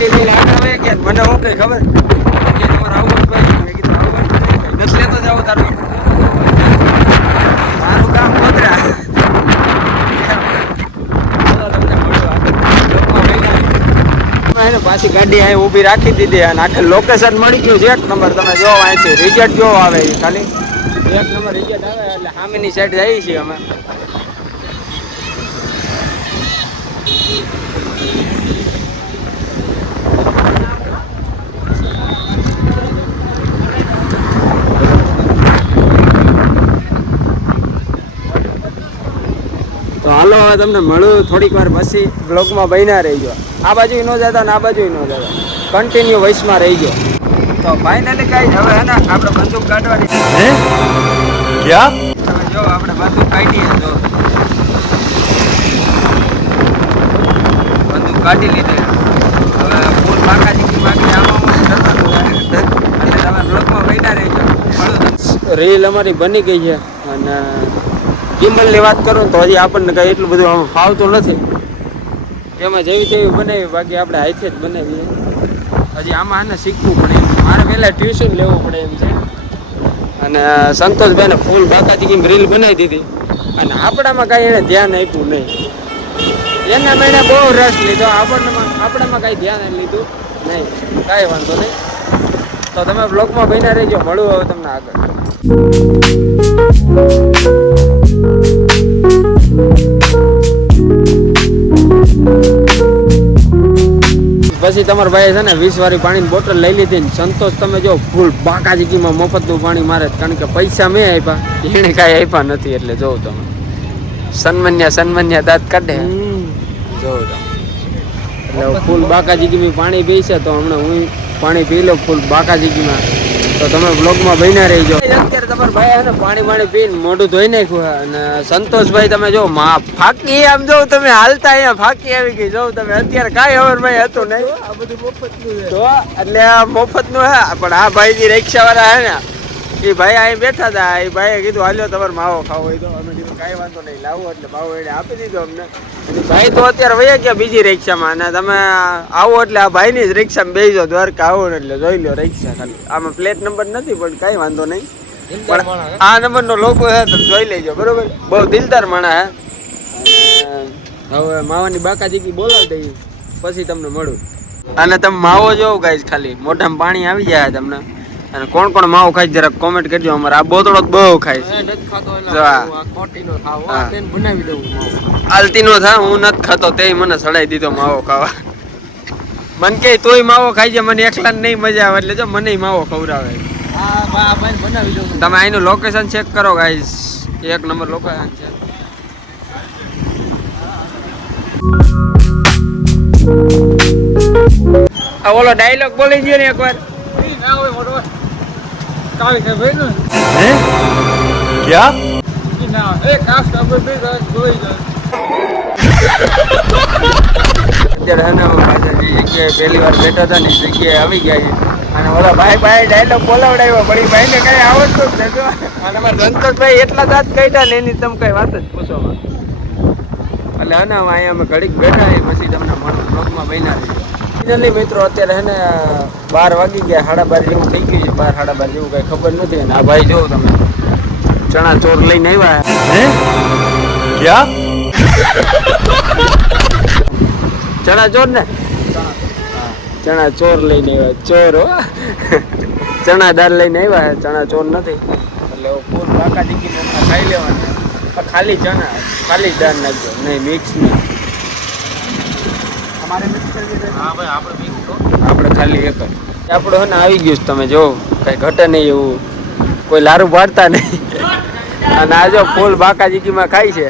ગાડી લઈને આવે કે મને હું કઈ ખબર કે તમારે આવું ભાઈ મેં કીધું આવું નથી લેતો જાવ તારું મારું કામ કોતરા પાછી ગાડી અહીં ઊભી રાખી દીધી અને આખે લોકેશન મળી ગયું છે એક નંબર. તમે જો અહીંથી રિઝલ્ટ જો આવે એ ખાલી એક નંબર રિઝલ્ટ આવે એટલે સામેની સાઈડ જઈએ છીએ અમે. તો હાલો હવે તમને મળું થોડીક વાર પછી બ્લોગમાં બન્યા રહી ગયો. આ બાજુ ન જતા ને આ બાજુ ન જતા, કન્ટિન્યુ વોઇસમાં રહી ગયો. તો ફાઇનલી ગાઈસ હવે હે ને આપણે બંદૂક કાઢવાની છે. હે ક્યાં તમે જો આપણે બંદૂક કાઢીએ જો બંદૂક કાઢી લીધી. હવે ફૂલ બાકાજી બાકી આમાં એટલે તમે બ્લોગમાં બન્યા રહી ગયો. રીલ અમારી બની ગઈ છે અને ગિમ્બલની વાત કરું તો હજી આપણને કંઈ એટલું બધું આમ ફાવતું નથી. એમાં જેવી તેવી બનાવી, બાકી આપણે હાથે જ બનાવીએ. હજી આમાં આને શીખવું પડે એમ. મારે પહેલાં ટ્યુશન લેવું પડે એમ છે. અને સંતોષભાઈને ફૂલ બાકાજી કેમ રીલ બનાવી દીધી અને આપણામાં કાંઈ એને ધ્યાન આપ્યું નહીં. એના મેળે બહુ રસ લીધો, આપણામાં કાંઈ ધ્યાન લીધું નહીં. કાંઈ વાંધો નહીં. તો તમે બ્લોગમાં બન્યા રહેજો. મળું હવે તમને આગળ. પછી તમારા ભાઈ છે ને 20 વાળી પાણીની બોટલ લઈ લીધી ને સંતોષ તમે જો ફૂલ બાકાજીકીમાં મફતનું પાણી મારે, કારણ કે પૈસા મેં આપ્યા એને કાંઈ આપ્યા નથી. એટલે જોઉં તમે સન્માન્ય દાંત કાઢે જોઉં તમે. એટલે ફૂલ બાકાજીકીમાં પાણી પી છે તો હમણાં હું પાણી પી લઉં ફૂલ બાકાજીકીમાં. તો તમે બ્લોગમાં બન્યા રહીજો. અત્યારે તમારા ભાઈ પાણી પીને મોઢું ધોઈ નાખ્યું અને સંતોષભાઈ તમે જો ફાકી આમ જો તમે હાલતા અહીંયા ફાકી આવી ગઈ જો તમે. અત્યારે કાંઈ ખબર ભાઈ હતું નહીં, આ બધું મફતનું તો એટલે આ મફતનું હે. પણ આ ભાઈ જે રિક્ષા વાળા હે ને એ ભાઈ અહીં બેઠા હતા. એ ભાઈએ કીધું હાલ્યો તમારે માવો ખાવો હોય તો અમે કીધું કાંઈ વાંધો નહીં લાવો, એટલે માવો એને આપી દીધો અમને. ભાઈ તો અત્યારે વયા ગયા બીજી રિક્ષામાં અને તમે આવો એટલે આ ભાઈની જ રિક્ષામાં બેસજો. દ્વારકા આવો ને એટલે જોઈ લો રિક્ષા ખાલી. આમાં પ્લેટ નંબર નથી પણ કાંઈ વાંધો નહીં. પણ આ નંબરનો લોગો છે તમે જોઈ લેજો બરોબર. બહુ દિલદાર માણા હે. હવે માવાની બાકાજીકી બોલાવી દઈએ પછી તમને મળું. અને તમે માવો જોવો ગાઈસ, ખાલી મોઢામાં પાણી આવી જાય તમને. અને કોણ કોણ માવો ખાય જરાક કોમેન્ટ કરજો. અમારે આ બોતળો બહુ ખાય આલતીનો થા. હું નથી ખાતો તે મને સડાઈ દીધો માવો ખાવા. મને કે તોય માવો ખાઈ જાય, મને એકલા નહીં મજા આવે. એટલે જો મને માવો ખવડાવે. તમે અહીંનું લોકેશન ચેક કરો ગાઈસ, એક નંબર લોકેશન છે. આ ઓલો ડાયલોગ બોલી ગયો ને એકવાર. क्या પહેલી વાર બેઠા હતા ને જગ્યાએ આવી ગયા છે અને ઓલા ભાઈ ડાયલોગ બોલાવડાવ્યો પણ એ ભાઈને કઈ આવડતું જ નતું. અને અમારા સંતોષભાઈ એટલા દાંત કાઢ્યા ને એની તમે કઈ વાત જ પૂછોમાં. એટલે હે ને અહીંયા અમે ઘડીક બેઠા પછી તમને બ્લોગમાં બન્યા છે. ફાઇનલી મિત્રો અત્યારે હે ને 12 વાગી ગયા, 12:30 જેવું થઈ ગયું છે. 12, 12:30 જેવું કઈ ખબર નથી. અને આ ભાઈ જોવો તમે ચણા ચોર લઈને આવ્યા. હે ક્યાં ચણા ચોર ને ચણા ચોર લઈને આવ્યા. ચોર હો ચણા દાળ લઈને આવ્યા, ચણા ચોર નથી. એટલે ફૂલ બાકા દીકીને ખાઈ લેવાના. ખાલી ચણા ખાલી દાળ નાખજો, નહીં મિક્સ નહીં. આપણે ખાલી એક જ આપણું હે ને આવી ગયું તમે જો કઈ ઘટે નહીં એવું, કોઈ લારું પાડતા નહીં. અને આ જો ફૂલ બાકાજીકીમાં ખાય છે.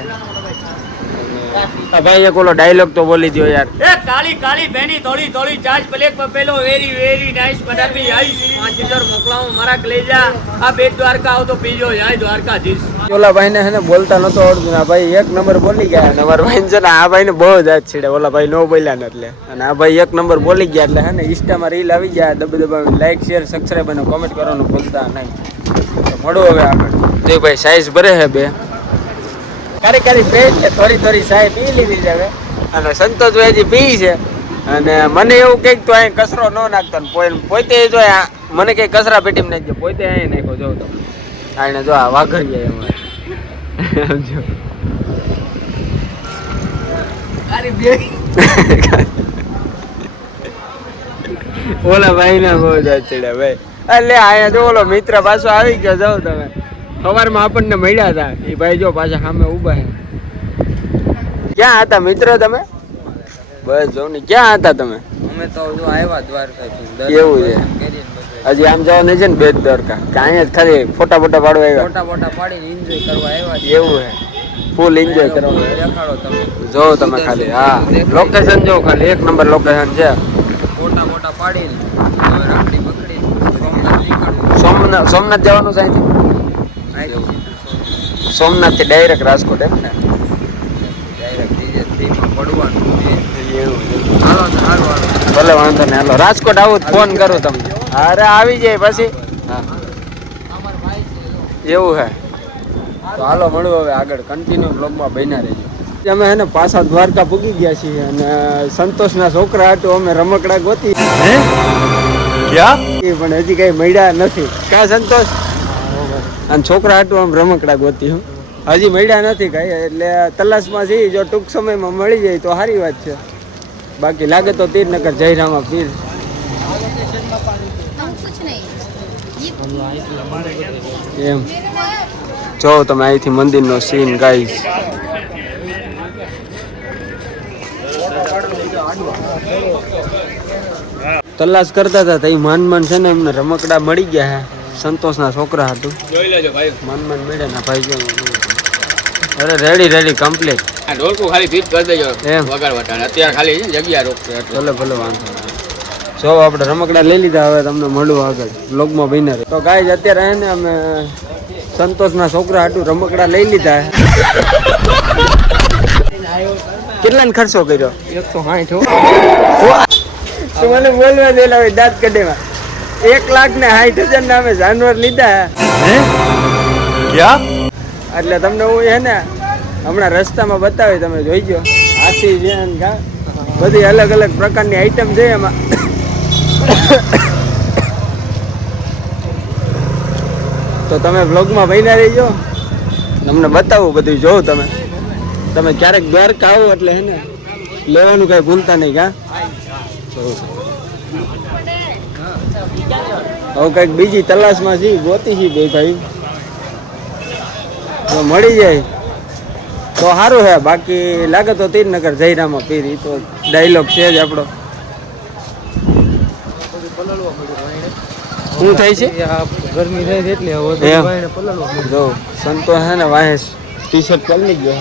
ભાઈ એક ઓલો ડાયલોગ તો બોલી દો યાર. એ કાળી કાળી બેની થોડી થોડી ચાર્જ પ્લેટ પર પેલો વેરી વેરી નાઈસ બનાવી આઈસ 5000 મોકલાવું મારા કલેજા. આ બેટ દ્વારકા આવ તો પીજો જાય દ્વારકાધીશ. ઓલા ભાઈ ને હે ને બોલતા નતો આવડતું. આ ભાઈ એક નંબર બોલી ગયા. અને અમારા ભાઈ છે ને આ ભાઈ ને બહુ જ છેડે. ઓલા ભાઈ નો બોલ્યા ને એટલે. અને આ ભાઈ એક નંબર બોલી ગયા એટલે હે ને ઇન્સ્ટામાં રીલ આવી જાય. દબાવી લાઈક શેર સબસ્ક્રાઈબ અને કોમેન્ટ કરવાનું ભૂલતા નહીં. તો મળો હવે આગળ. જો ભાઈ સાઈઝ ભરે હે બે કારી ફ્રેશ છે. થોડી થોડી સાઈ પી લીધી છે હવે. અને સંતોષભાઈ હજી પી છે. અને મને એવું કંઈક તો અહીં કચરો ન નાખતો ને પોતે જો મને કંઈક કચરા પેટીમાં નાખજો પોતે અહીં નાખો જો તો આને જો આ વાઘર જાય અમારે જો અરે બે ઓલા ભાઈ ના બહુ જ ચડ્યા ભાઈ એટલે અહીંયા જો ઓલો મિત્ર પાછો આવી ગયો જાવ તમે સવારમાં આપણને મળ્યા હતા એ ભાઈ જો પાછા સામે ઊભા છે ક્યાં હતા મિત્રો તમે બસ જો ને ક્યાં હતા તમે અમે તો જો આવ્યા દ્વારકાથી એવું છે હજી આમ જવાનું છે ને બેટ દ્વારકા કે અહીંયા જ ખાલી ફોટા ફોટા પાડવા આવ્યા ફોટા પાડીને એન્જોય કરવા આવ્યા એવું છે ફૂલ એન્જોય કરવા દેખાડો તમે જો તમે ખાલી હા લોકેશન જો ખાલી એક નંબર લોકેશન છે ફોટા પાડીને રખડી પકડીને સોમનાથ નીકળવું સોમનાથ જવાનું છે અહીંથી સોમનાથ થી ડાયરેક્ટ રાજકોટ એમ ને ડાયરેક્ટ ડીજે 3 માં પડવાનું એવું હાલો તો હાલો ભલે વાંધો નહીં હાલો રાજકોટ આવું ફોન કરું તમને અરે આવી જાય પછી હા એવું હે તો હાલો મળું હવે આગળ કન્ટિન્યુ બ્લોગમાં બન્યા રહેજો અમે હે ને પાછા દ્વારકા પૂગી ગયા છીએ અને સંતોષના છોકરા હતું અમે રમકડા ગોતી ક્યાં પણ હજી કઈ મળ્યા નથી કા સંતોષ અને છોકરા હતું આમ રમકડા ગોતી હું હજી મળ્યા નથી કઈ એટલે તલાશમાં છીએ જો ટૂંક સમયમાં મળી જાય તો સારી વાત છે બાકી લાગે તો તીર નકર જયરામા પીર એમ જો તમે અહીંથી મંદિરનો સીન ગાઈસ તલાશ કરતા હતા તઈ માન છે ને અમને રમકડા મળી ગયા હે સંતોષના છોકરા હતું જોઈ લેજો ભાઈ માન મળ્યા ના ભાઈ જો અરે રેડી કમ્પ્લીટ આ ઢોલકું ખાલી ફિટ કરી દેજો એમ વગર વટાણ અત્યારે ખાલી જગ્યા રોકશે એટલે ભલે વાંધો નહીં. જો આપણે રમકડા લઈ લીધા હવે તમને મળું આગળ બ્લોગમાં બન્યા રહે તો ગાઈઝ અત્યારે હે ને અમે સંતોષના છોકરા હાટું રમકડા લઈ લીધા કેટલાનો ખર્ચો કર્યો 160 મને બોલવા દેલા હોય દાંત કઢેવા 1,60,000 ના અમે જાનવર લીધા ક્યાં એટલે તમને હું હે ને હમણાં રસ્તામાં બતાવી તમે જોઈજો હાથી છે ને કા બધી અલગ અલગ પ્રકારની આઈટમ છે એમાં તો તમે બ્લોગમાં બન્યા રહીજો તમને બતાવું બધું જોઉં તમે ક્યારેક દ્વારકા આવો એટલે હે ને લેવાનું કઈ ભૂલતા નહીં કા હવે કઈક બીજી તલાશમાં છી ગોતી છી બે ભાઈ જો મળી જાય તો સારું હે બાકી લાગે તો તીર નગર જયરામા પીર ઈ તો ડાયલોગ છે જ આપણો શું થાય છે ગરમી રહે એટલે જો સંતો હે ને વાહેસ ટી શર્ટ કરી ગયો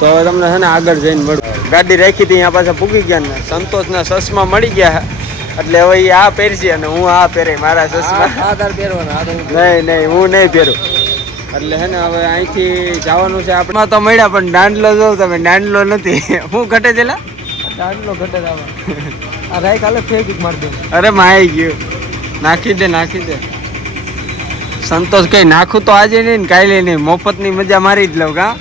તો હવે તમને હે ને આગળ જઈને મળું ગાડી રાખી હતી અહીંયા પાછા પૂગી ગયા ને સંતોષના ચશ્મા મળી ગયા એટલે હવે એ આ પહેરશે અને હું આ પહેરે મારા ચશ્મા નહીં હું નહીં પહેરું એટલે હે ને હવે અહીંથી જવાનું છે આપણે તો મળ્યા પણ દાંડલો જોઉં તમે દાંડલો નથી હું ઘટે છેલા દાંડલો ઘટે આ રાઈ કાલે ફેક મારી દે અરે માઈ ગયું નાખી દે સંતોષ કઈ નાખું તો આજે નહીં ને કાલે નહીં મફતની મજા મારી જ લઉં કા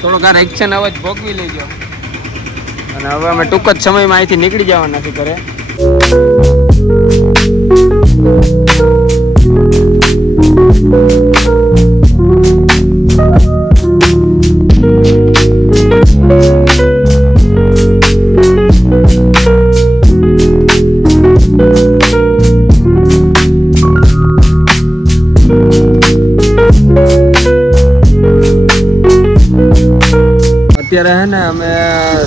થોડોક આ એક્શન અવાજ ભોગવી લેજો અને હવે અમે ટૂંક જ સમયમાં અહીંથી નીકળી જવાના છે ઘરે અત્યારે હે ને અમે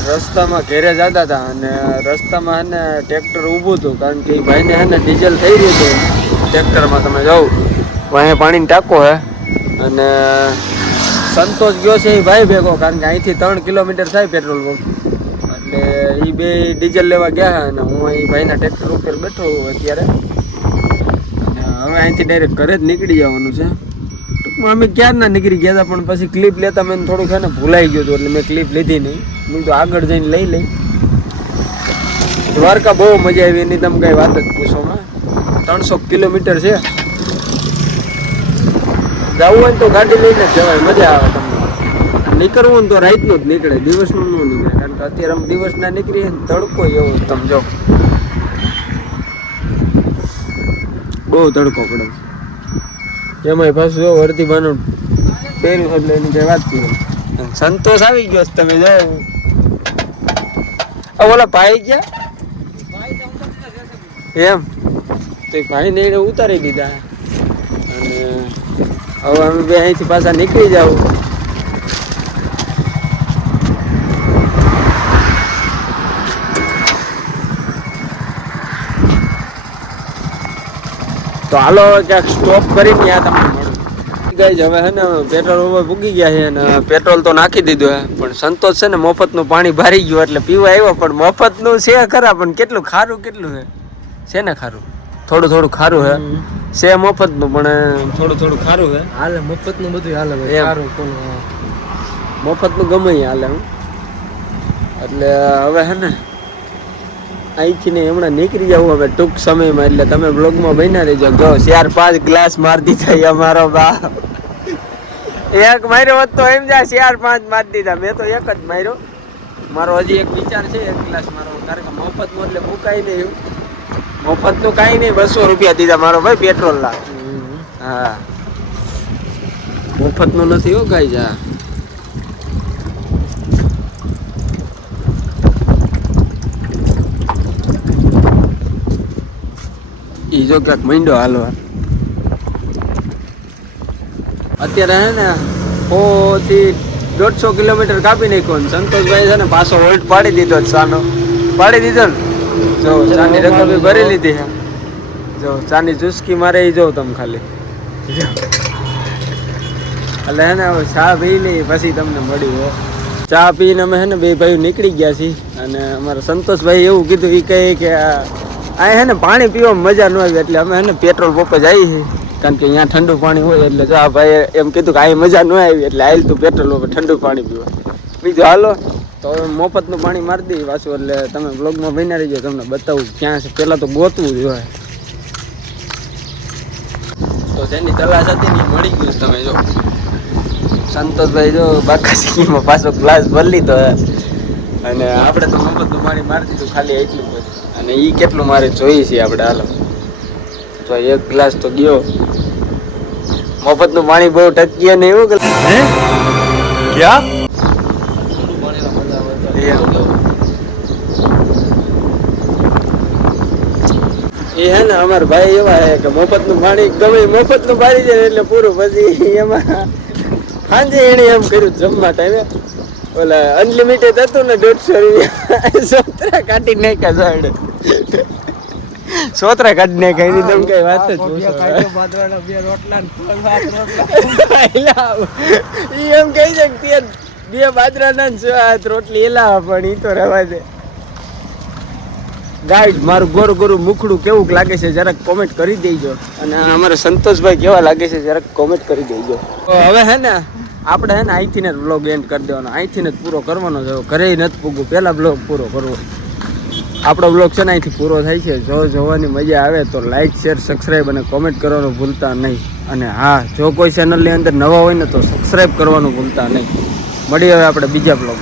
રસ્તામાં ઘેરે જતા હતા અને રસ્તામાં હે ને ટ્રેક્ટર ઊભું હતું કારણ કે એ ભાઈને હે ને ડીઝલ થઈ રહ્યું હતું ટ્રેક્ટરમાં તમે જાઓ અહીંયા પાણીની ટાંકો હે અને સંતોષ ગયો છે એ ભાઈ ભેગો કારણ કે અહીંથી 3 કિલોમીટર થાય પેટ્રોલ પંપ એટલે એ બે ડીઝલ લેવા ગયા અને હું અહીં ભાઈના ટ્રેક્ટર ઉપર બેઠો અત્યારે અને હવે અહીંથી ડાયરેક્ટ ઘરે જ નીકળી જવાનું છે અમે ક્યારના નીકળી ગયા હતા પણ પછી ક્લિપ લેતા મેં થોડુંક છે ને ભૂલાઈ ગયું હતું એટલે મેં ક્લિપ લીધી નહીં મેં તો આગળ જઈને લઈ દ્વારકા બહુ મજા આવી એની તમે કઈ વાત જ પૂછોમાં 300 કિલોમીટર છે જવું હોય તો ગાડી લઈને જ જવાય મજા આવે તમને નીકળવું ને તો રાતનું જ નીકળે, દિવસનું ન નીકળે. કારણ કે અત્યારે આમ દિવસના નીકળીએ ને તડકો એવો તમે જો બહુ તડકો પડે. એમાંય પાછું જો વર્ધીબાનું પહેર્યું એટલે એની કઈ વાત કરી. સંતોષ આવી ગયો છે, તમે જાઓ. ઓલા ભાઈ ગયા એમ તો ભાઈ ને એને ઉતારી દીધા અને હવે અમે બે અહીંથી પાછા નીકળી જાવ. તો હાલો ક્યાંક સ્ટોપ કરીને ત્યાં તમને મળું. ગાઈઝ હવે હે ને પેટ્રોલ ઉપર પૂગી ગયા છે અને પેટ્રોલ તો નાખી દીધું હે, પણ સંતોષ છે ને મફતનું પાણી ભરી ગયું એટલે પીવા આવ્યો. પણ મફતનું છે ખરા, પણ કેટલું ખારું કેટલું છે ને ખારું, થોડું થોડું ખારું હે. છે મફતનું પણ થોડું થોડું ખારું હે. હાલે મફતનું બધું હાલે ભાઈ, એમ. સારું કોણ મફતનું ગમે ઈ હાલે હું. એટલે હવે હે ને અહીંથી ને હમણાં નીકળી જવું હવે ટૂંક સમયમાં. એટલે તમે બ્લોગમાં બન્યા રહેજો. જો 4-5 ગ્લાસ મારી દીધા અમારો બા. એક માર્યો હોત તો એમ જાય 4-5 મારી દીધા. મેં તો એક જ માર્યો. મારો હજી એક વિચાર છે 1 ગ્લાસ મારો, કારણ કે મફતનું એટલે મુકાય નહીં. મફતનું કાંઈ નહીં, 200 રૂપિયા દીધા મારો ભાઈ પેટ્રોલના. હા મફતનું નથી હો કાંઈ. જા ઈ જો ક્યાંક માંડ્યો હાલવા. અત્યારે હે ને 100 થી 150 કિલોમીટર કાપી નાખ્યો ને સંતોષભાઈ છે ને પાછો હોલ્ટ પાડી દીધો. ચાનો પાડી દીધો ને. જો ચાની રકમ ભરી લીધી છે. જો ચાની ચુસ્કી મારે ઈ જો તમે ખાલી. એટલે હે ને હવે ચા પી લઈ પછી તમને મળ્યું હો. ચા પીને અમે હે ને બે ભાઈ નીકળી ગયા છીએ અને અમારા સંતોષભાઈ એવું કીધું એ કહે કે આ હે ને પાણી પીવામાં મજા ન આવી એટલે અમે હે ને પેટ્રોલ પંપે જઈએ છીએ. કારણ કે અહીંયા ઠંડુ પાણી હોય એટલે જો આ ભાઈ એમ કીધું કે અહીં મજા ન આવી એટલે આવેલ તું પેટ્રોલ પંપે ઠંડુ પાણી પીવા. બીજું હાલો તો હવે મફતનું પાણી મારી દઈએ પાછું. એટલે તમે બ્લોગમાં બન્યા રહીજો, તમને બતાવું ક્યાં છે. પહેલાં તો ગોતવું જોઈએ. તો જેની તલાશ હતી ને મળી ગયું તમે જો. સંતોષભાઈ જો બાકાજીમાં પાછો ગ્લાસ ભરી લીધો અને આપણે તો મફતનું પાણી મારી દીધું ખાલી એટલું બધું. અને એ કેટલું મારે જોઈએ છે આપણે. હાલો તો 1 ગ્લાસ તો ગયો. મફતનું પાણી બહુ ટકીએ નહીં એવું. क्या એ હે ને અમારા ભાઈ એવા હે કે મફતનું પાણી ગમે મફતનું પાણી જાય એટલે પૂરું. પછી એમાં સાંજે એને એમ કર્યું જમવા ટાઈમે ઓલા અનલિમિટેડ હતું ને 150 રૂપિયા સોતરા કાઢી નાખ્યા. સાઈડ સોતરા કાઢી નાખ્યા. એની તમે કઈ વાત જ એમ કહી શકતી 2 બાજરાના રોટલી એલા પણ ઈ તો રહેવા દે. ગાઈડ મારું ગોરું ગોરું મુખડું કેવું લાગે છે જરાક કોમેન્ટ કરી દેજો. અને અમારે સંતોષભાઈ કેવા લાગે છે જરાક કોમેન્ટ કરી દેજો. તો હવે હે ને આપણે હે ને અહીંથી ને બ્લોગ એન્ડ કરી દેવાનો, અહીંથી ને જ પૂરો કરવાનો છે. ઘરે નથી પૂગવું, પહેલા બ્લોગ પૂરો કરવો. આપણો બ્લોગ છે ને અહીંથી પૂરો થાય છે. જો જોવાની મજા આવે તો લાઈક શેર સબસ્ક્રાઈબ અને કોમેન્ટ કરવાનું ભૂલતા નહીં. અને હા, જો કોઈ ચેનલની અંદર નવા હોય ને તો સબસ્ક્રાઈબ કરવાનું ભૂલતા નહીં. મળીએ હવે આપણે બીજા બ્લોગ.